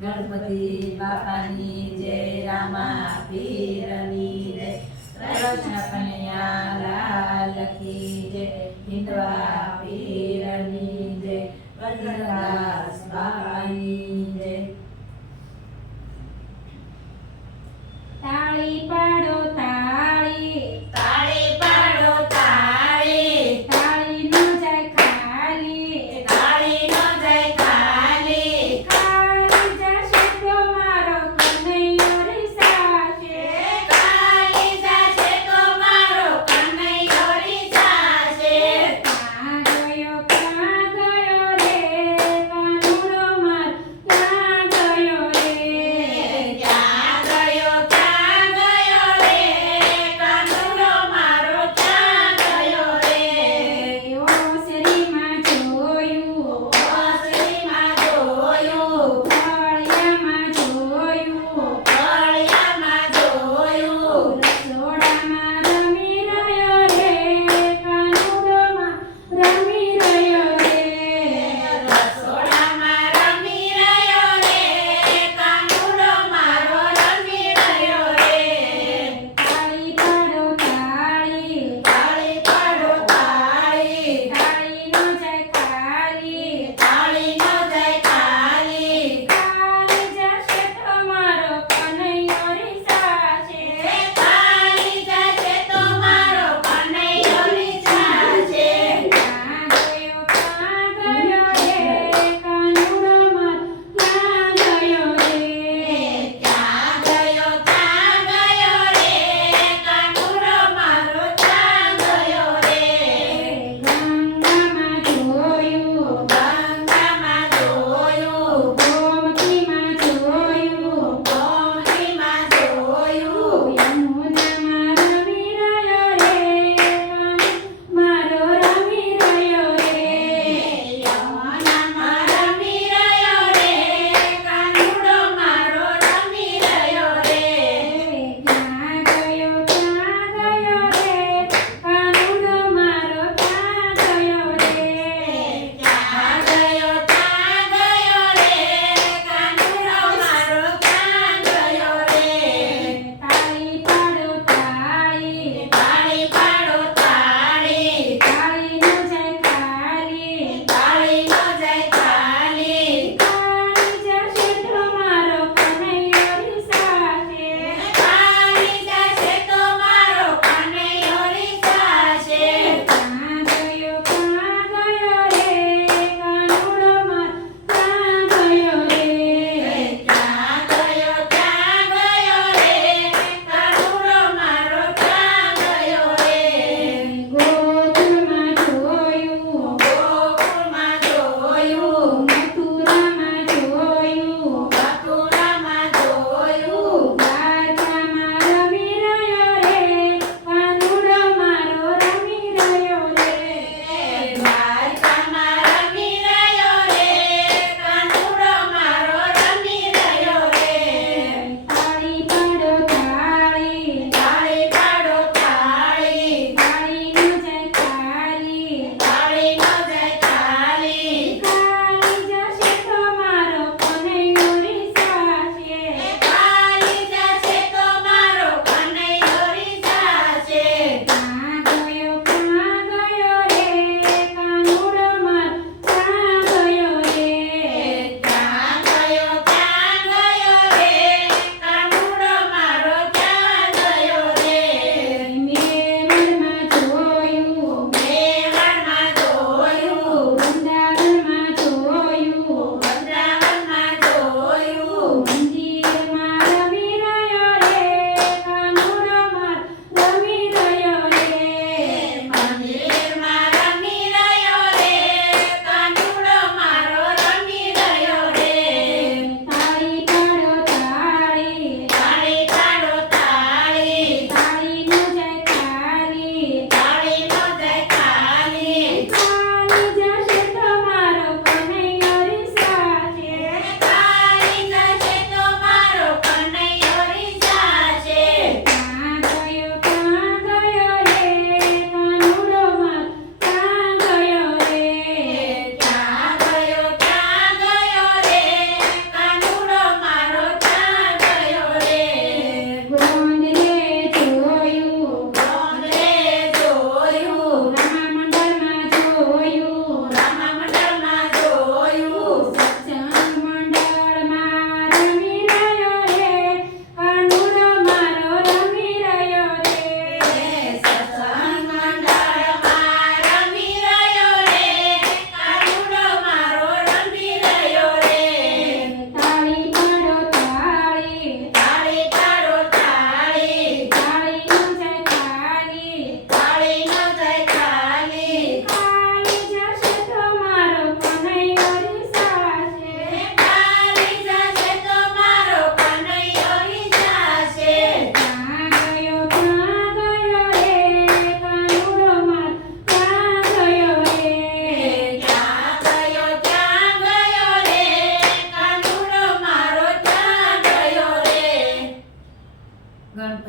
ગણપતિ બાપાની જય રામા પીરની જય, કૃષ્ણ કન્યા લાલ કી જય હિન્દવા પીરની જય વજ્ર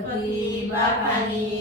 ગણપતિ બાપાની જય રામા